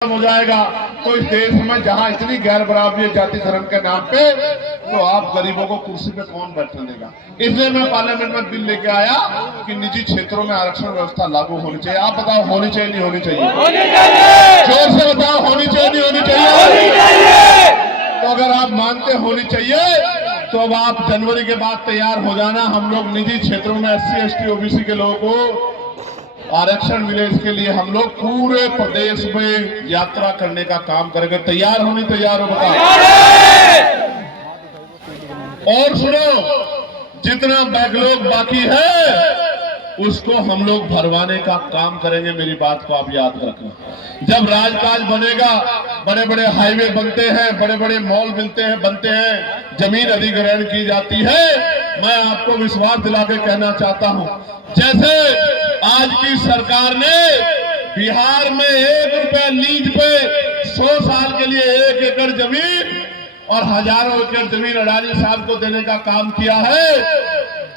हो जाएगा तो इस देश में जहां इतनी गैर बराबरी जाति धर्म के नाम पे, तो आप गरीबों को कुर्सी पे कौन बैठने देगा। इसलिए मैं पार्लियामेंट में बिल लेके आया कि निजी क्षेत्रों में आरक्षण व्यवस्था लागू होनी चाहिए। आप बताओ, होनी चाहिए नहीं होनी चाहिए? जोर से बताओ, होनी चाहिए नहीं होनी चाहिए? तो अगर आप मानते होनी चाहिए तो अब आप जनवरी के बाद तैयार हो जाना। हम लोग निजी क्षेत्रों में SC ST OBC के लोगों को आरक्षण मिले, इसके लिए हम लोग पूरे प्रदेश में यात्रा करने का काम करेंगे। तैयार होने तैयार हो बताओ। और सुनो, जितना बैकलॉग बाकी है उसको हम लोग भरवाने का काम करेंगे। मेरी बात को आप याद रखना। जब राजकाज बनेगा, बड़े बड़े हाईवे बनते हैं, बड़े बड़े मॉल बनते हैं, जमीन अधिग्रहण की जाती है, मैं आपको विश्वास दिला के कहना चाहता हूं, जैसे आज की सरकार ने बिहार में 1 रुपया लीज पे 100 साल के लिए 1 एकड़ जमीन और हजारों एकड़ जमीन अडानी साहब को देने का काम किया है,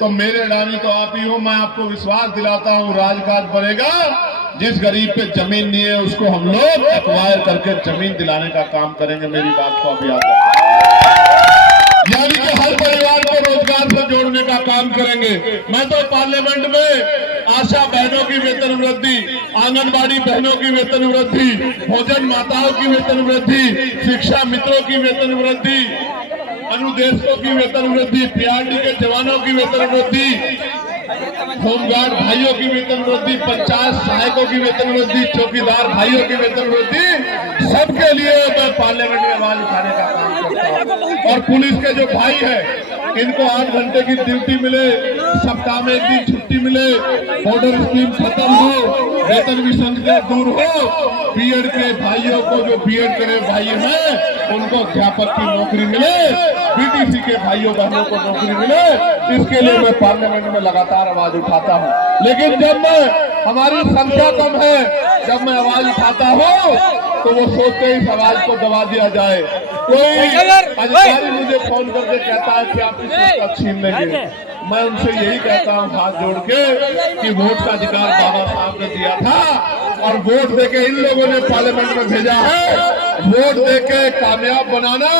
तो मेरे अडानी तो आप ही हो। मैं आपको विश्वास दिलाता हूं, राजकाज बनेगा, जिस गरीब पे जमीन नहीं है उसको हम लोग एक्वायर करके जमीन दिलाने का काम करेंगे। मेरी बात को आप याद रखें। यानी कि हर परिवार को रोजगार से जोड़ने का काम करेंगे। मैं तो पार्लियामेंट में आशा बहनों की वेतन वृद्धि, आंगनबाड़ी बहनों की वेतन वृद्धि, भोजन माताओं की वेतन वृद्धि, शिक्षा मित्रों की वेतन वृद्धि, अनुदेशकों की वेतन वृद्धि, PRD के जवानों की वेतन वृद्धि, होमगार्ड भाइयों की वेतन वृद्धि, पंचायत सहायकों की वेतन वृद्धि, चौकीदार भाइयों की वेतन वृद्धि, सबके लिए मैं पार्लियामेंट में आवाज उठाने का काम करता हूं। और पुलिस के जो भाई हैं, इनको 8 घंटे की ड्यूटी मिले, सप्ताह में 1 दिन छुट्टी मिले, बॉर्डर स्कीम खत्म हो, वेतन विसंगति दूर हो, बीएड के भाइयों को जो बीएड करे भाई हैं उनको अध्यापक की नौकरी मिले, BTC के भाइयों बहनों को नौकरी मिले, इसके लिए मैं पार्लियामेंट में लगातार आवाज उठाता हूं। लेकिन जब हमारी संख्या कम है, जब मैं आवाज उठाता हूं तो वो सोचते ही इस आवाज को दबा दिया जाए। कोई अधिकारी मुझे फोन करके कहता है कि आप इसका छीन लेंगे। मैं उनसे यही कहता हूं हाथ जोड़ के कि वोट का अधिकार बाबा साहब ने दिया था और वोट देके इन लोगों ने पार्लियामेंट में भेजा है। वोट देके कामयाब बनाना